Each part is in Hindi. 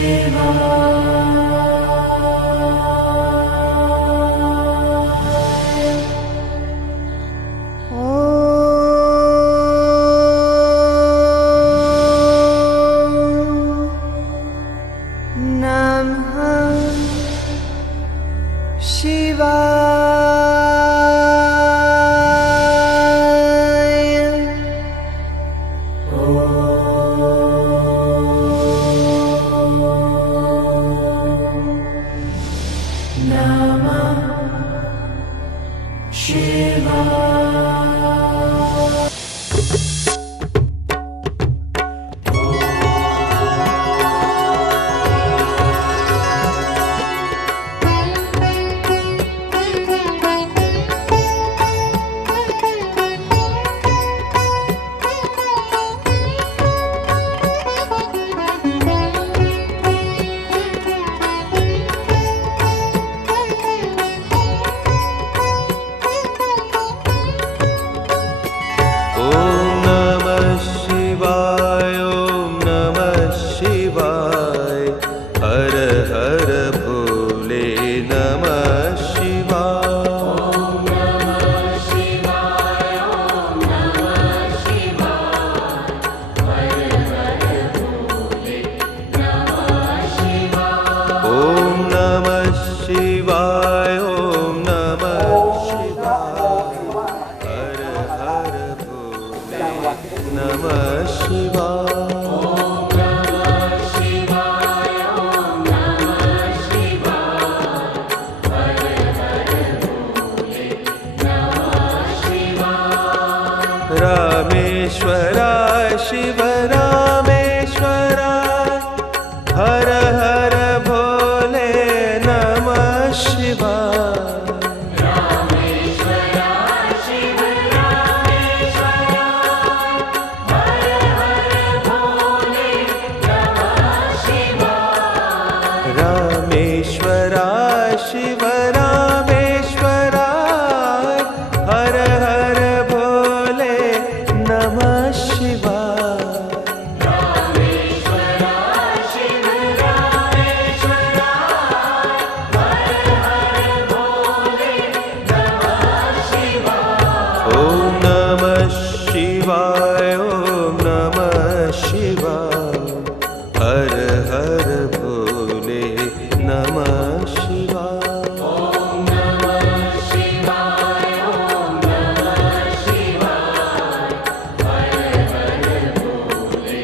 रामेश्वराय शिव रामेश्वराय हर हर भोले नमः शिवाय। रामेश्वराय शिव रामेश्वराय हर हर भोले नमः शिवाय। रामेश्वराय शिव रामेश्वराय हर हर भोले नमः शिवाय। रामेश्वराय शिव रामेश्वराय हर हर भोले नमः शिवाय। ओम नमः शिवाय ओम नमः शिवाय हर हर भोले नमः शिवाय। ओम नमः शिवाय ओम नमः शिवाय हर हर भोले नमः शिवाय। ओम नमः शिवाय ओम नमः शिवाय हर हर भोले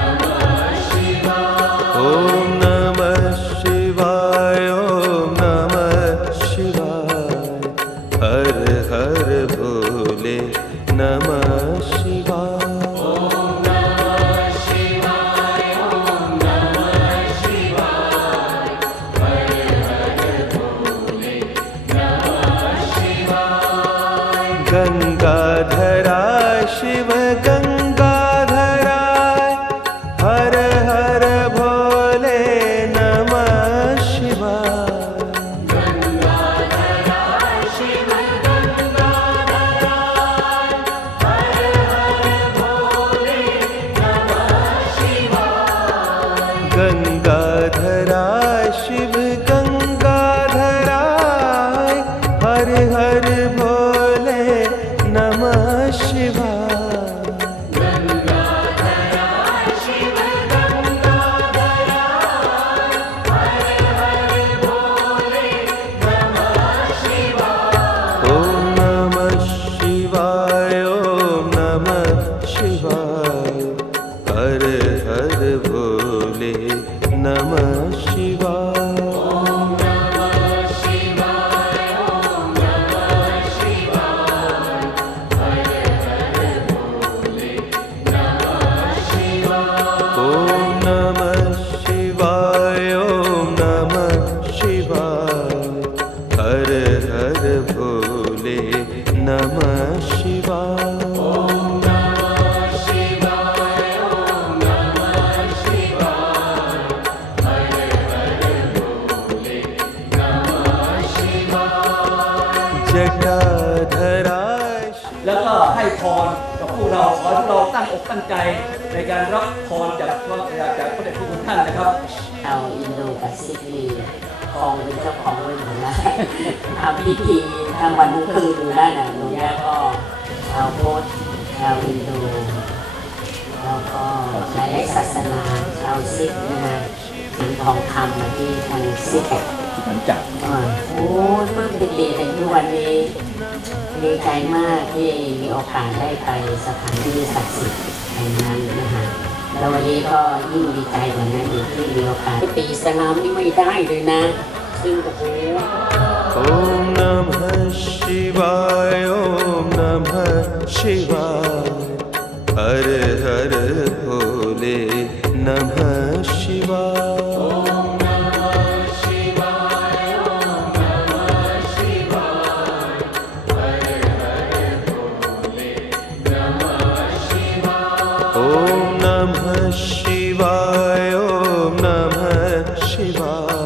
नमः शिवाय। ओम नमः शिवाय ओम नमः शिवाय हर हर भोले नमः शिवाय। गंगाधराय शिव गंगाधराय हर हर भोले नमः शिवाय। गंगाधराय शिव गंगाधराय हर हर भोले नमः शिवाय। गंगाधराय शिव गंगाधराय हर हर भोले नमः शिवाय। गंगाधराय शिव गंगाधराय हर हर भोले नमः शिवाय। ओम नमः शिवाय ओम नमः शिवाय हर हर भोले नमः शिवाय। ओम नमः शिवाय ओम नमः शिवाय हर हर भोले नमः शिवाय। ओम नमः शिवाय ओम नमः शिवाय हर हर भोले नमः शिवाय। ओम नमः शिवाय ओम नमः शिवाय हर हर भोले नमः शिवाय। जटाधराय แล้วก็ให้พรกับพวกเรา เราขอให้เราตั้งอกตั้งใจในการรับพรจากพระเดชพระคุณท่านนะครับ ชาวอินโดกับซิดนีย์ครองเป็นเจ้าของไว้หมดแล้วทำพิธีทั้งวันทั้งคืนอยู่นั่นน่ะหนูแย่ก็ชาวพุทธชาวอินโดแล้วก็หลายศาสนาชาวซิกนะคะถึงทองคำมาที่ทางซิก หลังจาก โอ้ยเพิ่มดีๆแต่ทุกวันนี้ดีใจมากที่มีโอกาสได้ไปสถานที่ศักดิ์สิทธิ์แห่งนั้นนะคะแล้ววันนี้ก็ยิ่งดีใจกว่านั้นอีกที่มีโอกาสปีสลามนี่ไม่ได้เลยนะซึ่งโอ้โห Om Namah Shivaya Om Namah Shivaya Har Har Bhole Namah Shivaya Om Namah Shivaya Om Namah Shivaya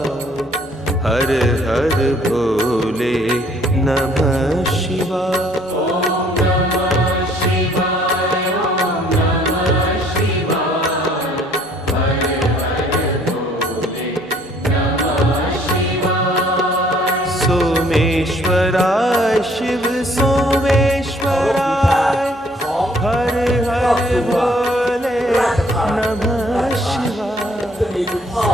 Har Har Bhole Namah Shivaya सोमेश्वराय Shiv सोमेश्वराय हर हर भोले नमः शिवाय มีคุณพ่อ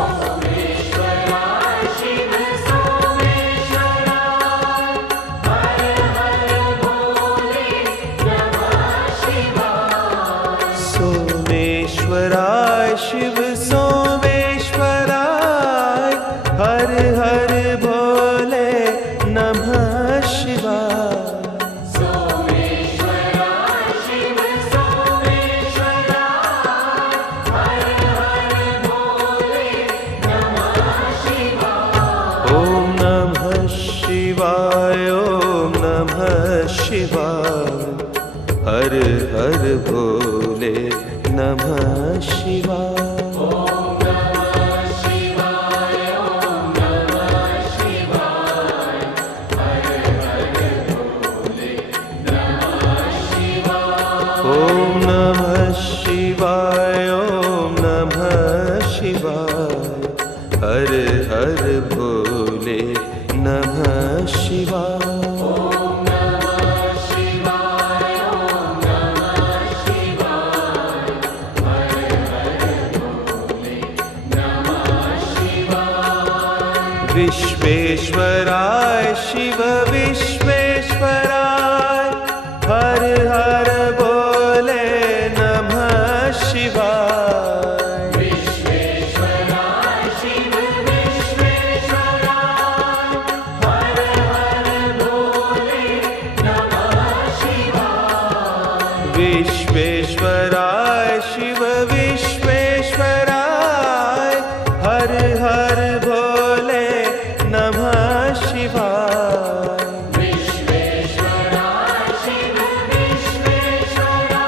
सोमेश्वराय शिव सोमेश्वराय हर हर भोले नमः शिवाय Om Namah Shivaya Om Namah Shivaya Har Har Bhole Namah Shivaya Om Namah Shivaya Om Namah Shivaya Har Har Bhole Namah Shivaya Visvesvaraya Shiv Visvesvaraya हर हर बोले नमः शिवाय विश्वेश्वराय शिव विश्वेश्वराय हर हर बोले नमः शिवाय विश्वेश्वराय शिव विश्वेश्वराय हर हर भोले नमः शिवाय विश्वेश्वराय शिव विश्वेश्वराय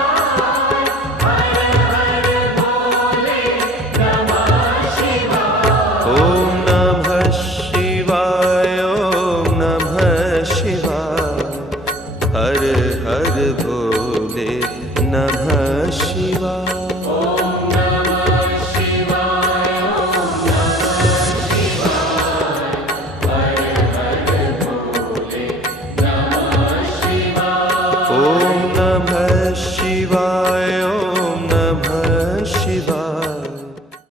हर हर भोले नमः शिवाय Om Namah Shivaya Om Namah Shivaya Har Har Bhole Namah Shivaya